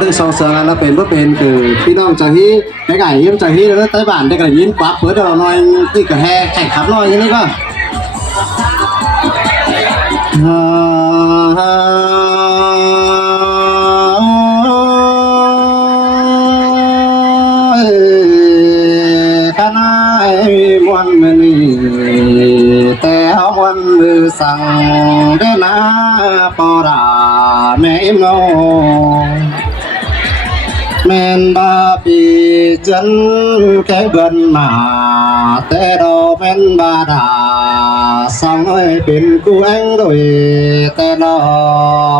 từ sau sờ làเป็นเพื่อเป็นคือพี่น้องจากที่ไก่ยิ้มจากที่แล้วใต้บ้านได้กระยิ้มปักเปิดเราหน่อยตีกระแหกแข่งขับหน่อยอย่างนี้ก็ขณะมวนมันแต่เอาวันมือสั่งได้นะปอดาแม่อิมโนแม่นบาปีจันแค่เกินมาแต่เราเป็นบาดาสังให้เป็นกูเองโดยแต่เรา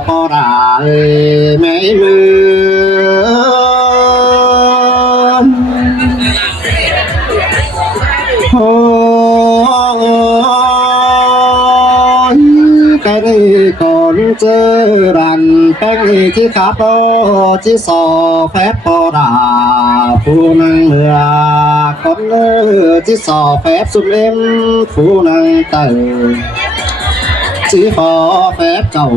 ปอดาไม่มือโอ้แค่นี้ก่อนเจอรันแป้งที่ขาโปที่สอแฟบปอดาผู้นังเมือคนเลือที่สอแฟบสุดเอ็มผู้นังเตอสีฟอแฟบเจ้า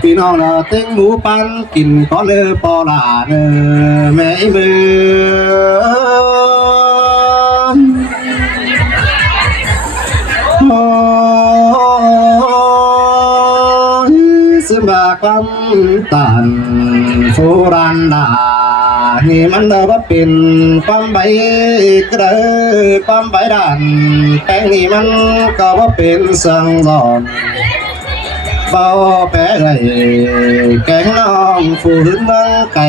พี่น้องเราเต็งหมูปันกินก็เลือปอดาเนื้อแม่มือสบาความตันฟูรันดานี่มันเดาว่าเป็นความใบกระความใบดันแป้งนี่มันก็ว่าเป็นสังสอนเบาแปะไก่แกงน้องฟูหึนนังไก่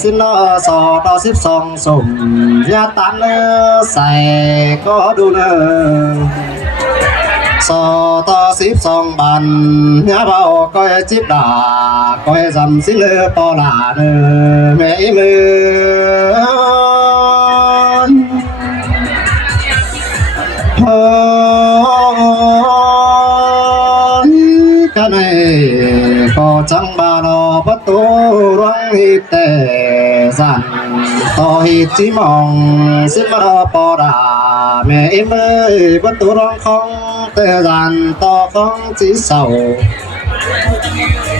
สินอสอต่อ12สมยาตันเนื้อใส่ก็ดูเนื้อสอต่อ12บันยาเบาก้อยจิบดาก้อยจำสิเลือปอลาเนื้อแม่มือกันให้ก็จังบาดอประตูรังฮิตแต่สันต่อฮิตจีมองสิมาดอปอดาแม่มือประตูรังของแต่สันต่อของจีเศร้า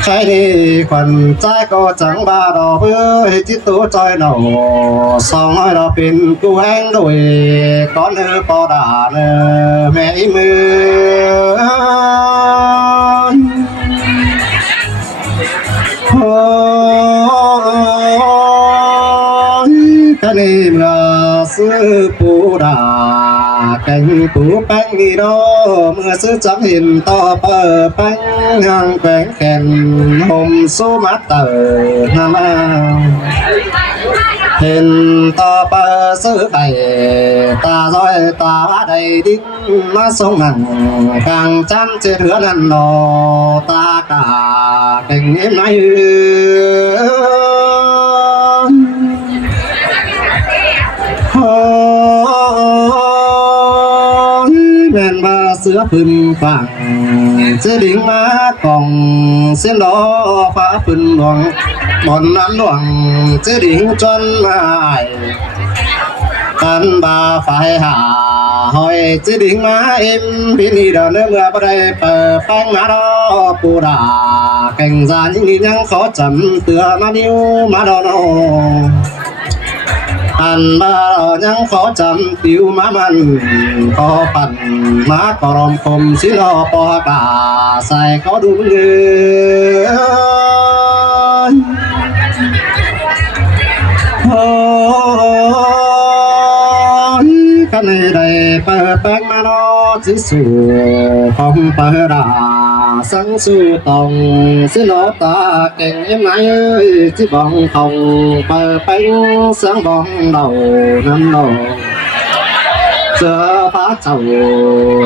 ใครดีควันใจก็จังบาดอเพื่อให้จิตตัวจอยหนอสองให้เราเป็นกูแห้งด้วยก้อนเนื้อปอดาเนื้อแม่มือกันนี่เมื่อซื้อปูดาแกงปูแป้งนี่ดอเมื่อซื้อจังเห็นต่อเปิดแป้งยังแป้งแข็งห่มสู้มัดเตอร์นามาเห็นต่อเปิดซื้อไปตาจ้อยตาได้ดิ้งมาส่งหนังกลางจันเจือนันนอตากาแกงนี้ไม่แม่นบาเสือพึ่งฟังเสดิ่งมากล่องเส้นดอฟ้าพึ่งหลวงบอนนั้นหลวงเสดิ่งจนหายกันบาไฟหาหอยเสดิ่งมาเอ็มพินีเดินเมื่อบ่ได้เปิดแป้งมาดอปูดาแก่งซายิ่งยังขอจำเตือมานิ้วมาดอนอันมายังขอจำติวมามันขอปั่นมากรอมคมสิลอปอกาใส่เขาดูเงินกันในใดเปิดแป้งมาโนจิสูพอมเปิดาสังสูตองสิโลตาเก่งยังไงที่บองทองเปิดแป้งสังบองเดานั่นโนเสือฟ้าเจ้า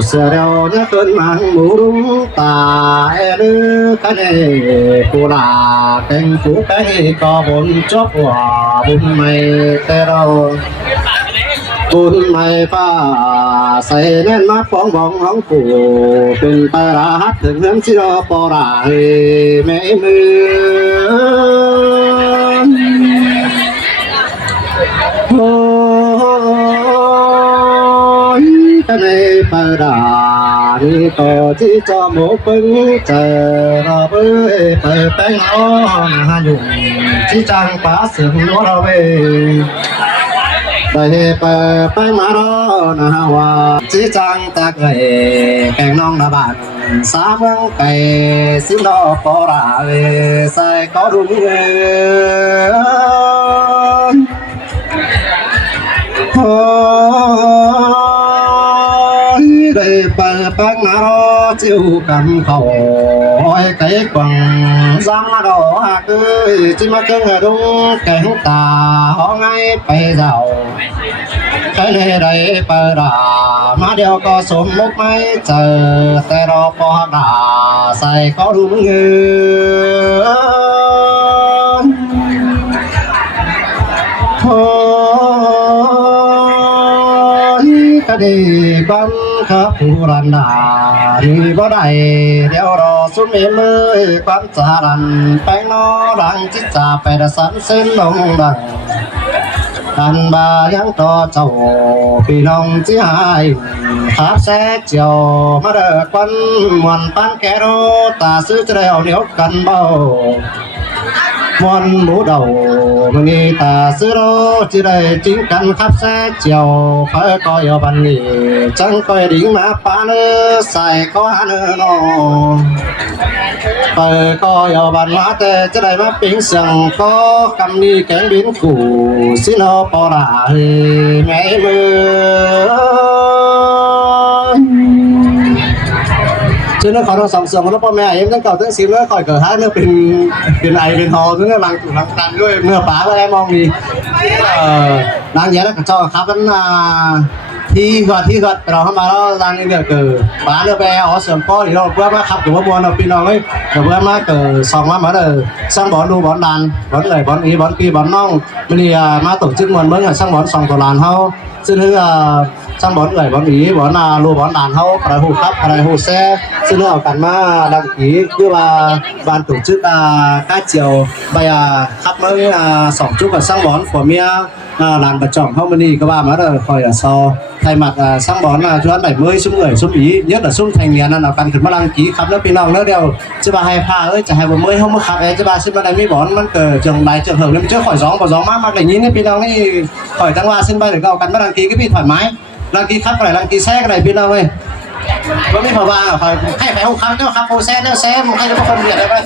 เสือเดียวเนี่ยเกินมังหมูรุ้งตาเอลือกันเอปูลาเก่งปูไปก็บนจบว่าบุญไม่แต่เราบุญไม่ป้าใส่แน่นมาฟ้องบองห้องปู่เป็นปลาฮัดถึงเรื่องที่เราปอราไม่มือกันในปลานี่ก็ที่จอมปึงเจอเราเปิดแป้งอ้อหน้าอยู่จ chỉ chẳng phá sướng nó đâu về đây bờ bay mà đó na hoa chỉ chẳng ta gầy kèn non là bạn xa mương cày xin đó bỏ ra về sai có đúng đây bờ bác mà đó chịu cầm khẩu cái quần giang mà đó cứ chỉ mà cứ ngờ đúng cái ta họ ngay bay giàu cái này đây bờ đà mà đeo có sớm lúc mấy chờ tay đó bỏ đà sai có đúng như cái đi con khắp phù răn đà đi có đại đeo đò xuống miền nơi con xa đàn bánh nó đang chít chà phải đã sẵn xin lông đằng đàn bà yang to chầu vì nông chỉ hai tháp xe chiều mà đợi quân muôn pan kẻ đô ta sư treo nếu cần bao muôn mũ đầu mình đi ta sư đô chỉ đây chính căn khắp xe chiều phải coi ở bàn nghỉ chẳng coi đỉnh mà phá nữa xài có hát nữa nó phải coi ở bàn lá tê chỉ đây mà bình sừng có cầm đi kén biến cũ xin họ bỏ đà mẹ mưa chứ nó khó nó sòng sòng nóพ่อแม่emตั้งเก่าตั้งซิมแล้วคอยเกิดฮะเนี่ยเป็นไอเป็นฮอซึ่งหลังถูกหลังตันด้วยเมื่อป้าก็ได้มองดีนางเยอะแล้วก็ชอบครับนั้นที่ก็เราเข้ามาแล้วนางนี่เนี่ยเกิดป้าเนี่ยไปอ๋อเสริมป้อหรือเราเพื่อมาขับถึงว่าบัวเราพี่น้องเอ้ยเพื่อมาเกิดสองมาเลยสร้างบอลดูบอลดันบอลเลยบอลอีบอลปีบอลน้องมันนี่มาtổ chứcมวยสร้างบอลสองตัวลานเขาซึ่งคือsang bón người bón ý bón lúa bón đàn hậu phải hồ khắp phải hồ xe xin lỗi cả mà đăng ký như là ban tổ chức các chiều bây khắp mới sòng chúc và sang bón của mía làng bạch trọng không đi các bạn mà rồi khỏi ở sau thay mặt sang bón là cho anh 70 xuống người xuống ý nhất là xuống thành niên là cần phải đăng ký khắp lớp pin lòng nữa đều chứ bà hay pha ơi chả hay 70 không có khắp ấy chứ bà xin bà này mới bónมันเกิดtrường đại trường hợp lên trước khỏi gió và gió mát mát lại nhìn pin lòng này khỏi tăng hoa xin bay để cầu cần đăng ký cái pin thoải mái đăng ký khắp cái này đăng ký xe cái này pin lòng ơi có biết phải ba phải hay phải không khắp chứ khắp hồ xe nếu xe một hay có phân biệt đấy